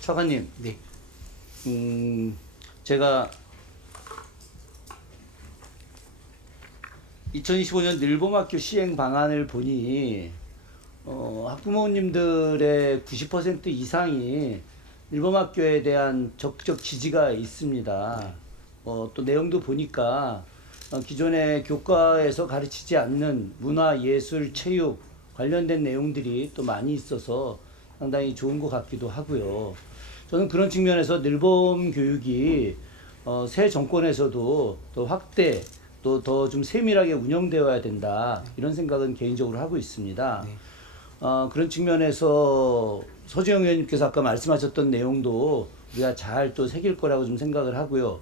차관님, 네. 제가 2025년 늘봄학교 시행 방안을 보니 학부모님들의 90% 이상이 늘봄학교에 대한 적극적 지지가 있습니다. 또 내용도 보니까 기존의 교과에서 가르치지 않는 문화, 예술, 체육 관련된 내용들이 또 많이 있어서 상당히 좋은 것 같기도 하고요. 저는 그런 측면에서 늘봄 교육이 새 정권에서도 더 확대 또 더 좀 세밀하게 운영되어야 된다 이런 생각은 개인적으로 하고 있습니다. 네. 그런 측면에서 서지영 의원님께서 아까 말씀하셨던 내용도 우리가 잘 또 새길 거라고 좀 생각을 하고요.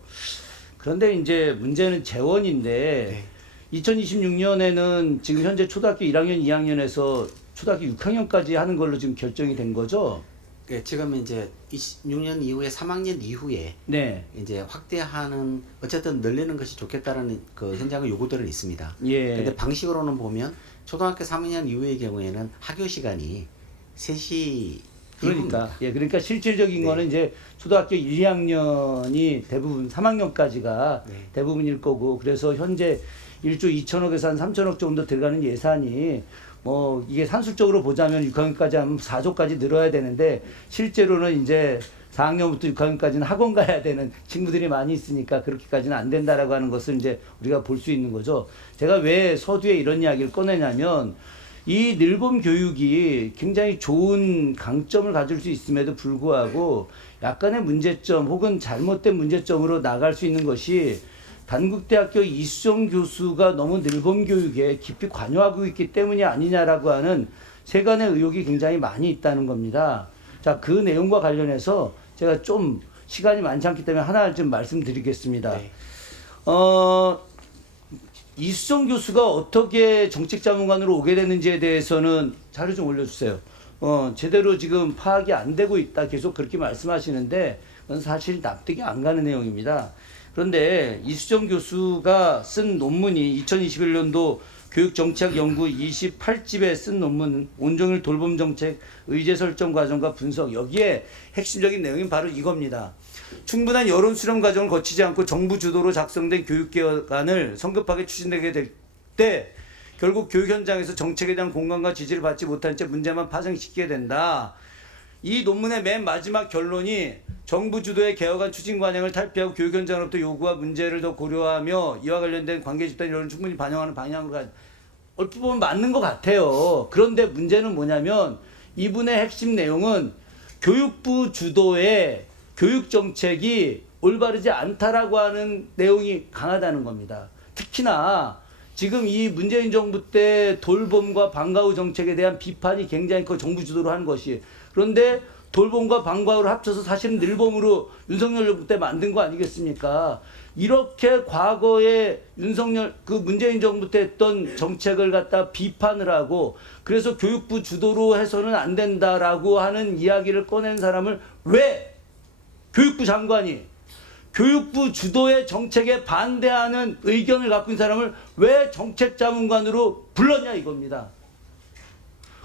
그런데 이제 문제는 재원인데 네. 2026년에는 지금 현재 초등학교 1학년, 2학년에서 초등학교 6학년까지 하는 걸로 지금 결정이 된 거죠? 네, 지금 이제 26년 이후에 3학년 이후에 네. 이제 확대하는 어쨌든 늘리는 것이 좋겠다라는 그 현장의 요구들은 있습니다. 예. 근데 방식으로는 보면 초등학교 3학년 이후의 경우에는 학교 시간이 3시 그러니까 그러니까 실질적인 네. 거는 이제 초등학교 1, 2학년이 대부분 3학년까지가 네. 대부분일 거고, 그래서 현재 1조 2천억에서 한 3천억 정도 들어가는 예산이 뭐 이게 산술적으로 보자면 6학년까지 하면 4조까지 늘어야 되는데 실제로는 이제 4학년부터 6학년까지는 학원 가야 되는 친구들이 많이 있으니까 그렇게까지는 안 된다라고 하는 것을 이제 우리가 볼 수 있는 거죠. 제가 왜 서두에 이런 이야기를 꺼내냐면 이 늘봄 교육이 굉장히 좋은 강점을 가질 수 있음에도 불구하고 약간의 문제점 혹은 잘못된 문제점으로 나갈 수 있는 것이 단국대학교 이수정 교수가 너무 늘봄 교육에 깊이 관여하고 있기 때문이 아니냐라고 하는 세간의 의혹이 굉장히 많이 있다는 겁니다. 자, 그 내용과 관련해서 제가 좀 시간이 많지 않기 때문에 하나 좀 말씀드리겠습니다. 네. 이수정 교수가 어떻게 정책자문관으로 오게 됐는지에 대해서는 자료 좀 올려주세요. 제대로 지금 파악이 안 되고 있다 계속 그렇게 말씀하시는데 그건 사실 납득이 안 가는 내용입니다. 그런데 이수정 교수가 쓴 논문이 2021년도 교육정책연구 28집에 쓴 논문 온종일 돌봄정책 의제 설정 과정과 분석, 여기에 핵심적인 내용이 바로 이겁니다. 충분한 여론 수렴 과정을 거치지 않고 정부 주도로 작성된 교육개혁안을 성급하게 추진되게 될 때 결국 교육 현장에서 정책에 대한 공감과 지지를 받지 못한 채 문제만 파생시키게 된다. 이 논문의 맨 마지막 결론이 정부 주도의 개혁안 추진 관행을 탈피하고 교육 현장으로부터 요구와 문제를 더 고려하며 이와 관련된 관계 집단 여론을 충분히 반영하는 방향으로 얼핏 보면 맞는 것 같아요. 그런데 문제는 뭐냐면 이분의 핵심 내용은 교육부 주도의 교육 정책이 올바르지 않다라고 하는 내용이 강하다는 겁니다. 특히나 지금 이 문재인 정부 때 돌봄과 방과 후 정책에 대한 비판이 굉장히 커, 정부 주도로 하는 것이. 그런데 돌봄과 방과 후를 합쳐서 사실은 늘봄으로 윤석열 정부 때 만든 거 아니겠습니까? 이렇게 과거에 문재인 정부 때 했던 정책을 갖다 비판을 하고 그래서 교육부 주도로 해서는 안 된다라고 하는 이야기를 꺼낸 사람을 왜 교육부 장관이 교육부 주도의 정책에 반대하는 의견을 갖고 있는 사람을 왜 정책자문관으로 불렀냐 이겁니다.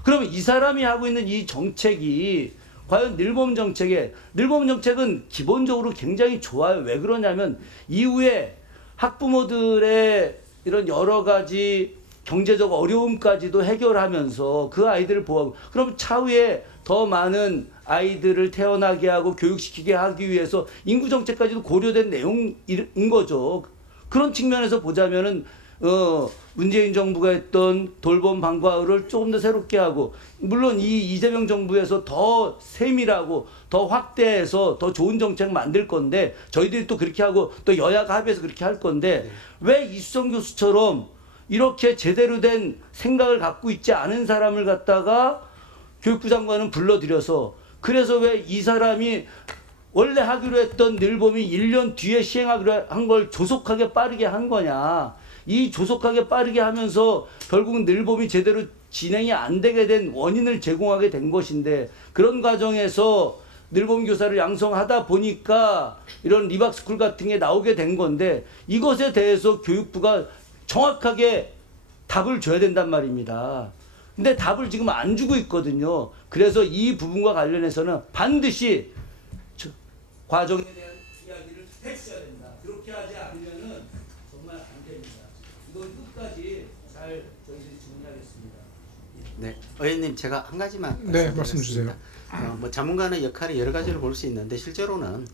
그러면 이 사람이 하고 있는 이 정책이 과연 늘봄 정책은 기본적으로 굉장히 좋아요. 왜 그러냐면 이후에 학부모들의 이런 여러 가지 경제적 어려움까지도 해결하면서 그 아이들을 보호하고, 그럼 차후에 더 많은 아이들을 태어나게 하고 교육시키게 하기 위해서 인구 정책까지도 고려된 내용인 거죠. 그런 측면에서 보자면은 문재인 정부가 했던 돌봄 방과 후를 조금 더 새롭게 하고, 물론 이 이재명 정부에서 더 세밀하고 더 확대해서 더 좋은 정책 만들 건데 저희들이 또 그렇게 하고 또 여야가 합의해서 그렇게 할 건데 왜 이수정 교수처럼 이렇게 제대로 된 생각을 갖고 있지 않은 사람을 갖다가 교육부 장관은 불러들여서, 그래서 왜 이 사람이 원래 하기로 했던 늘봄이 1년 뒤에 시행하기로 한 걸 조속하게 빠르게 한 거냐. 이 조속하게 빠르게 하면서 결국은 늘봄이 제대로 진행이 안 되게 된 원인을 제공하게 된 것인데, 그런 과정에서 늘봄 교사를 양성하다 보니까 이런 리박스쿨 같은 게 나오게 된 건데, 이것에 대해서 교육부가 정확하게 답을 줘야 된단 말입니다. 근데 답을 지금 안 주고 있거든요. 그래서 이 부분과 관련해서는 반드시 과정에 대한 이야기를 해주셔야 됩니다. 그렇게 하지 않으면은 정말 안 됩니다. 이거 끝까지 잘 저희들이 정리하겠습니다. 네, 의원님 제가 한 가지만 네, 말씀 주세요. 뭐 자문관의 역할이 여러 가지로 볼 수 있는데 실제로는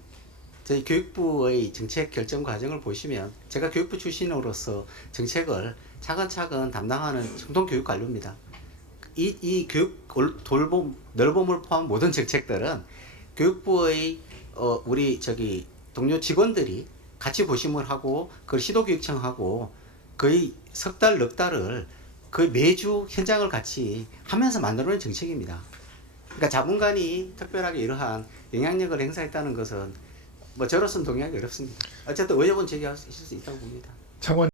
저희 교육부의 정책 결정 과정을 보시면 제가 교육부 출신으로서 정책을 차근차근 담당하는 청동교육관료입니다. 이 교육 돌봄 넓음을 포함한 모든 정책들은 교육부의 우리 저기 동료 직원들이 같이 보심을 하고 그 시도교육청하고 거의 석 달, 넉 달을 거의 매주 현장을 같이 하면서 만들어낸 정책입니다. 그러니까 자문관이 특별하게 이러한 영향력을 행사했다는 것은 뭐 저로서는 동의하기 어렵습니다. 어쨌든 의혹은 제기할 수 있을 수 있다고 봅니다. 장관